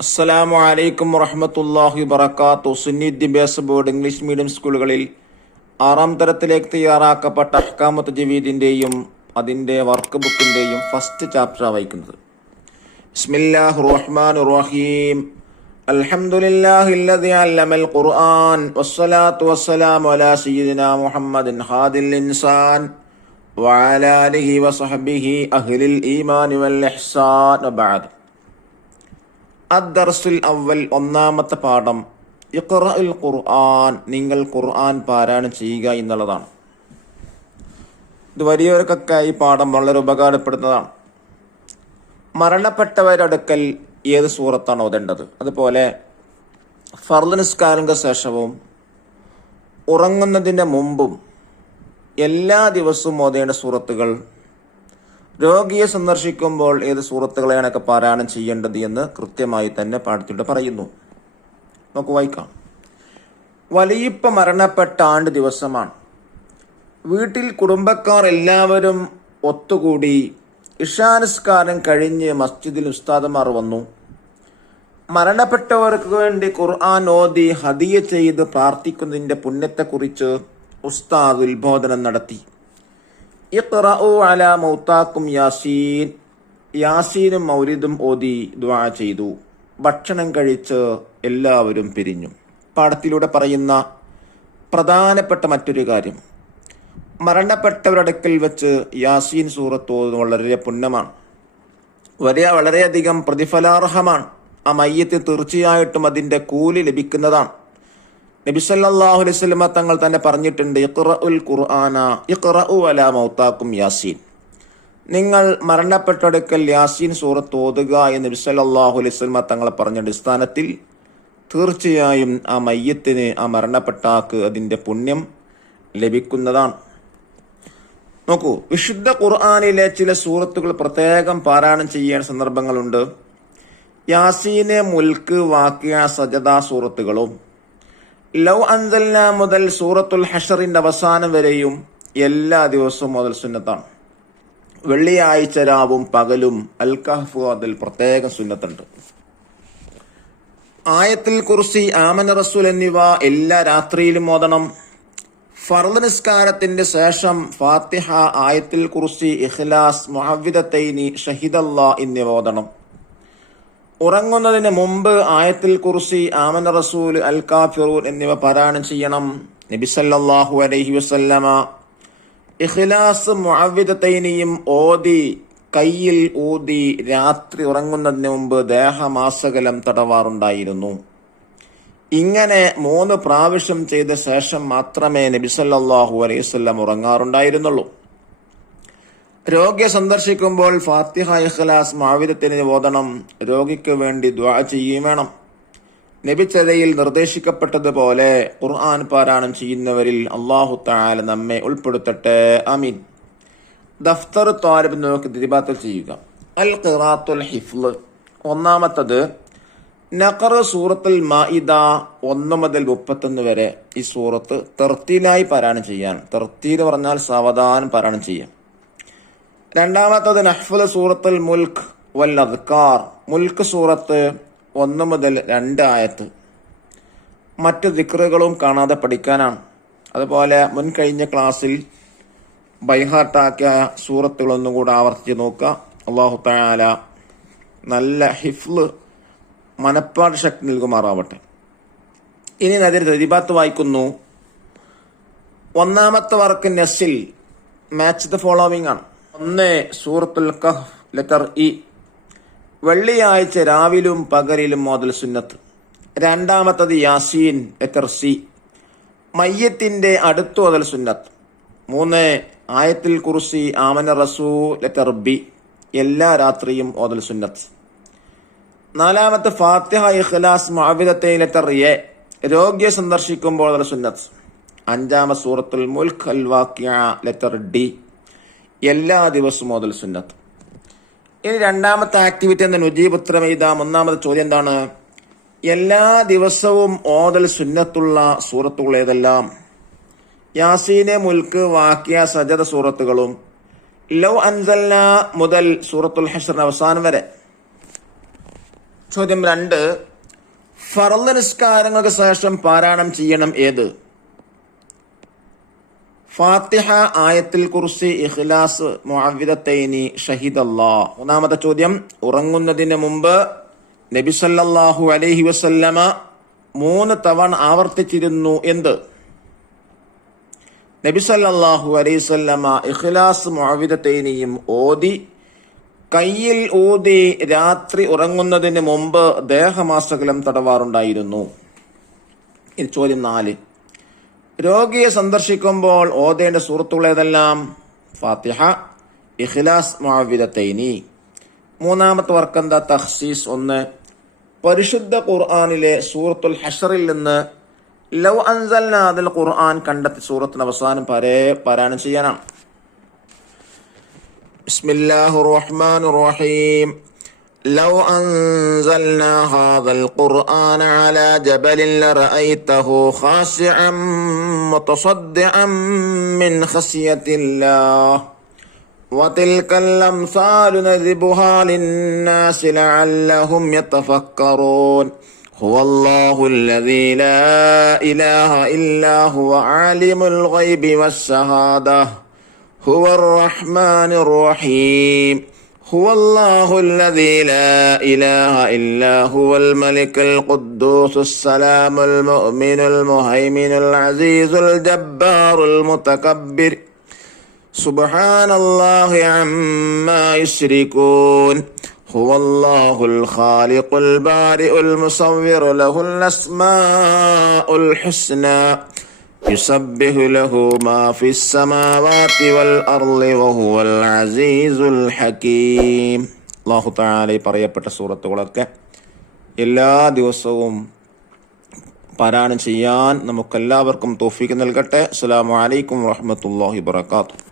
അസ്സലാമു അലൈക്കും വറഹ്മത്തുള്ളാഹി വബറകാതുഹു. സുന്നി വിദ്യാഭ്യാസ ബോർഡ് ഇംഗ്ലീഷ് മീഡിയം സ്കൂളുകളിൽ 6ാം തരത്തിലേക്ക് തയ്യാറാക്കപ്പെട്ട അഹ്കാമു തജ്വീദിന്റെയും അതിൻ്റെ വർക്ക് ബുക്കിന്റെയും ഫസ്റ്റ് ചാപ്റ്റർ വായിക്കുന്നത്. ബിസ്മില്ലാഹിർ റഹ്മാനിർ റഹീം. അൽഹംദുലില്ലാഹില്ലദി അല്ലമൽ ഖുർആൻ വസ്സലാത്തു വസ്സലാമു അലാ സയ്യിദിനാ മുഹമ്മദിൻ ഹാദിൽ ഇൻസാൻ വഅലാ ആലിഹി വസഹ്ബിഹി അഹ്ലിൽ ഈമാനി വൽ ഇഹ്സാൻ. വബഅദ്. അദ്ദർസുൽ അവൽ, ഒന്നാമത്തെ പാഠം ഇഖ്റഉൽ ഖുർആൻ, നിങ്ങൾ ഖുർആൻ പാരായണം ചെയ്യുക എന്നുള്ളതാണ്. ഇത് വലിയവർക്കൊക്കെ ഈ പാഠം വളരെ ഉപകാരപ്പെടുന്നതാണ്. മരണപ്പെട്ടവരുടെ അടുക്കൽ ഏത് സൂറത്താണ് ഓതേണ്ടത്, അതുപോലെ ഫർള് നിസ്കാരങ്ങൾക്ക് ശേഷവും ഉറങ്ങുന്നതിന് മുമ്പും എല്ലാ ദിവസവും ഓതേണ്ട സൂറത്തുകൾ, രോഗിയെ സന്ദർശിക്കുമ്പോൾ ഏത് സൂറത്തുകളെയാണൊക്കെ പാരായണം ചെയ്യേണ്ടത് എന്ന് കൃത്യമായി തന്നെ പാഠത്തിലൂടെ പറയുന്നു. നമുക്ക് വായിക്കാം. വലിയപ്പ മരണപ്പെട്ട ആണ്ട് ദിവസമാണ്. വീട്ടിൽ കുടുംബക്കാർ എല്ലാവരും ഒത്തുകൂടി ഇശാനിസ്കാരം കഴിഞ്ഞ് മസ്ജിദിൽ ഉസ്താദുമാർ വന്നു. മരണപ്പെട്ടവർക്ക് വേണ്ടി ഖുർആൻ ഓതി ഹദിയ ചെയ്ത് പ്രാർത്ഥിക്കുന്നതിൻ്റെ പുണ്യത്തെക്കുറിച്ച് ഉസ്താദ് ഉത്ബോധനം നടത്തി. ഇഖ്റഉ അലാ മൗതാക്കും യാസീൻ, യാസീനും മൗലിദും ഓതി ദുആ ചെയ്തു. ഭക്ഷണം കഴിച്ച് എല്ലാവരും പിരിഞ്ഞു. പാഠത്തിലൂടെ പറയുന്ന പ്രധാനപ്പെട്ട മറ്റൊരു കാര്യം, മരണപ്പെട്ടവരുടെ അടുക്കൽ വെച്ച് യാസീൻ സൂറത്ത് ഓതുന്നത് വളരെ പുണ്യമാണ്, വളരെയധികം പ്രതിഫലാർഹമാണ്. ആ മയ്യത്ത് തീർച്ചയായിട്ടും അതിൻ്റെ കൂലി ലഭിക്കുന്നതാണ്. നബി സല്ലല്ലാഹു അലൈഹി വസല്ലം തങ്ങൾ തന്നെ പറഞ്ഞിട്ടുണ്ട്, ഇഖ്റഉൽ ഖുർആന ഇഖ്റഉ അലാ മൗതാക്കും യാസീൻ, നിങ്ങൾ മരണപ്പെട്ടടുക്കൽ യാസീൻ സൂറത്ത് ഓതുക എന്ന് നബി സല്ലല്ലാഹു അലൈഹി വസല്ലം തങ്ങൾ പറഞ്ഞ അടിസ്ഥാനത്തിൽ തീർച്ചയായും ആ മയ്യത്തിന്, ആ മരണപ്പെട്ട ആൾക്ക് അതിൻ്റെ പുണ്യം ലഭിക്കുന്നതാണ്. നോക്കൂ, വിശുദ്ധ ഖുർആനിലെ ചില സൂറത്തുകൾ പ്രത്യേകം പാരായണം ചെയ്യേണ്ട സന്ദർഭങ്ങളുണ്ട്. യാസീന്, മുൽക്ക്, വാഖിയ, സജദ സൂറത്തുകളും ലൗ അൻസൽന മുതൽ സൂറത്തുൽ ഹഷറിന്റെ അവസാനം വരെയും എല്ലാ ദിവസവും മുതൽ സുന്നത്താണ്. വെള്ളിയാഴ്ച രാവും പകലും അൽ കഹ്ഫ് അതിൽ പ്രത്യേകം സുന്നത്തുണ്ട്. ആയത്തുൽ കുർസി, ആമന റസൂൽ എന്നിവ എല്ലാ രാത്രിയിലും ഓതണം. ഫർള് നിസ്കാരത്തിന്റെ ശേഷം ഫാത്തിഹ, ആയത്തുൽ കുർസി, ഇഖ്ലാസ്, മുഅവ്വിദത്തൈനി, ഷഹിദല്ലാ എന്നിവ ഓതണം. ഉറങ്ങുന്നതിന് മുമ്പ് ആയത്തുൽ കുർസി, ആമന റസൂൽ, അൽ കാഫിറൂൻ എന്നിവ പാരായണം ചെയ്യണം. നബി സല്ലല്ലാഹു അലൈഹി വസല്ലമ ഇഖ്ലാസ്, മുഅവ്വിദത്തൈനിയും ഓതി കയ്യിൽ ഊതി രാത്രി ഉറങ്ങുന്നതിന് മുമ്പ് ദേഹമാസകലം തടവാറുണ്ടായിരുന്നു. ഇങ്ങനെ 3 പ്രാവശ്യം ചെയ്ത ശേഷം മാത്രമേ നബി സല്ലല്ലാഹു അലൈഹി വസല്ലം ഉറങ്ങാറുണ്ടായിരുന്നുള്ളൂ. രോഗിയെ സന്ദർശിക്കുമ്പോൾ ഫാത്തിഹ, ഇഖ്ലാസ്, മുഅവ്വിദത്തൈനി ഓതണം. രോഗിക്ക് വേണ്ടി ദുആ ചെയ്യുകയും വേണം. നബി ചര്യയിൽ നിർദ്ദേശിക്കപ്പെട്ടതുപോലെ ഖുർആൻ പാരായണം ചെയ്യുന്നവരിൽ അല്ലാഹു തആല നമ്മെ ഉൾപ്പെടുത്തട്ടെ. ആമീൻ. ദഫ്തർ ത്വാലിബ് നോക്കി ദിബാത്തിൽ ചെയ്യുക. അൽ ഖിറാത്തുൽ ഹിഫ്ള്, ഒന്നാമത്തത് നഖർ സൂറത്തുൽ മാഇദ 1 മുതൽ 31 വരെ. ഈ സൂറത്ത് തർത്തീലായി പാരായണം ചെയ്യാൻ, തർത്തീൽ പറഞ്ഞാൽ സാവധാനം പാരായണം ചെയ്യാം. രണ്ടാമത്തത് നഹ്ഫുൽ സൂറത്തുൽ മുൽക്ക് വൽ അദ്കാർ, മുൽക്ക് സൂറത്ത് 1 മുതൽ 2 ആയത്ത്. മറ്റ് ദിക്റുകളും കാണാതെ പഠിക്കാനാണ്. അതുപോലെ മുൻകഴിഞ്ഞ ക്ലാസ്സിൽ ബൈഹാർട്ടാക്കിയ സൂറത്തുകളൊന്നും കൂടെ ആവർത്തിച്ച് നോക്കുക. അല്ലാഹു തആല നല്ല ഹിഫ്ള്, മനപ്പാട് ശക്തി നൽകുമാറാവട്ടെ. ഇനി അതിൽ തദ്ബീബാത്ത് വായിക്കുന്നു. ഒന്നാമത്തെ വർക്ക് നെസ്സിൽ, മാച്ച് ദ ഫോളോവിംഗ് ആണ്. 1 സൂറത്തുൽ കഹ്ഫ് ലെറ്റർ ഇ, വെള്ളിയാഴ്ച രാവിലും പകലിലും ഓതൽ സുന്നത്ത്. രണ്ടാമത്തത് യാസീൻ ലെറ്റർ സി, മയ്യത്തിന്റെ അടുത്ത് ഓതൽ സുന്നത്ത്. 3 ആയത്തുൽ കുർസി, ആമന റസൂൽ ലെറ്റർ ബി, എല്ലാ രാത്രിയും ഓതൽ സുന്നത്ത്. 4 ഫാത്തിഹ, ഇഖ്ലാസ്, മുഅവ്വിദത്തൈനി ലെറ്റർ എ, രോഗിയെ സന്ദർശിക്കുമ്പോൾ ഓതൽ സുന്നത്ത്. 5 സൂറത്തുൽ മുൽക്ക് അൽ വാഖിയ ലെറ്റർ ഡി, എല്ലാ ദിവസവും ഓതൽ സുന്നത്ത്. ഇനി രണ്ടാമത്തെ ആക്ടിവിറ്റി എന്ന നുജീബ് ഉത്തരം എഴുതാം. ഒന്നാമത്തെ ചോദ്യം എന്താണ്? എല്ലാ ദിവസവും ഓതൽ സുന്നത്തുള്ള സൂറത്തുകൾ ഏതെല്ലാം? യാസീന്, മുൽക്ക്, വാഖിയ, സജദ സൂറത്തുകളും ലൗ അൻസൽന മുതൽ സൂറത്തുൽ ഹശ്റിന്റെ അവസാനം വരെ. ചോദ്യം 2, ഫർള് നിസ്കാരങ്ങൾക്ക് ശേഷം പാരായണം ചെയ്യണം ഏത്? ഫാത്തിഹ, ആയത്തുൽ കുർസി, ഇഖ്ലാസ്, മുഅവ്വിദത്തൈനി, ഷഹിദല്ലാഹ്. 3ാമത്തെ ചോദ്യം, ഉറങ്ങുന്നതിന് മുമ്പ് നബി സല്ലല്ലാഹു അലൈഹി വസല്ലമ 3 തവണ ആവർത്തിച്ചിരുന്നു എന്ത്? നബി സല്ലല്ലാഹു അലൈഹി വസല്ലമ ഇഖ്ലാസ് മുഅവ്വിദത്തൈനിയും ഓതി കയ്യിൽ ഊതി രാത്രി ഉറങ്ങുന്നതിന് മുമ്പ് ദേഹമാസകലം തടവാറുണ്ടായിരുന്നു. ഇനി ചോദ്യം 4, രോഗിയെ സന്ദർശിക്കുമ്പോൾ ഓതേണ്ട സൂറത്തുകൾ ഏതെല്ലാം? ഫാത്തിഹ, ഇഖ്ലാസ്, മുഅവ്വിദത്തൈനി. 3ാമത്തെ വർക്കെന്താ? തഖ്സീസ്. 1, പരിശുദ്ധ ഖുർആനിലെ സൂറത്തുൽ ഹശ്റിൽ നിന്ന് ലൗ അൻസൽനാ അതിൽ ഖുർആൻ കണ്ടെത്തി സൂറത്തിന് അവസാനം പാരായണം ചെയ്യാനാണ്. ബിസ്മില്ലാഹിർ റഹ്മാനിർ റഹീം. ലൗ അൻസൽനാ ഹാദൽ ഖുർആന അലാ ജബലിൻ ലറഅയ്തഹു ഖാശിഅൻ മുതസദ്ദിഅൻ മിൻ ഖശിയത്തില്ലാഹ് വതിൽകൽ അംസാലു നദ്രിബുഹാ ലിന്നാസി ലഅല്ലഹും യതഫക്കറൂൻ. ഹുവല്ലാഹുൽ ലദീ ലാ ഇലാഹ ഇല്ലാ ഹുവ ആലിമുൽ ഗൈബി വശ്ശഹാദഹ് ഹുവർ റഹ്മാനിർ റഹീം. ഹുവല്ലാഹുൽ ലദീ ലാ ഇലാഹ ഇല്ലാ ഹുവൽ മലിക്കുൽ ഖുദ്ദൂസുസ് സലാമുൽ മുഅ്മിനുൽ മുഹൈമിനുൽ അസീസുൽ ജബ്ബാറുൽ മുതകബ്ബിർ. സുബ്ഹാനല്ലാഹി അമ്മാ യുശ്രികൂൻ. ഹുവല്ലാഹുൽ ഖാലിഖുൽ ബാരിഉൽ മുസവ്വിറു ലഹുൽ അസ്മാഉൽ ഹുസ്നാ യുസബ്ബിഹു ലഹു മാ ഫിസ് സമാവാതി വൽ അർളി വഹുവൽ അസീസുൽ ഹകീം. അല്ലാഹു തആല പറയപ്പെട്ട സൂറത്തുകളൊക്കെ എല്ലാ ദിവസവും പാരായണം ചെയ്യാൻ നമുക്കെല്ലാവർക്കും തൗഫീഖ് നൽകട്ടെ. അസ്സലാമു അലൈക്കും വറഹ്മത്തുള്ളാഹി വബറകാതുഹു.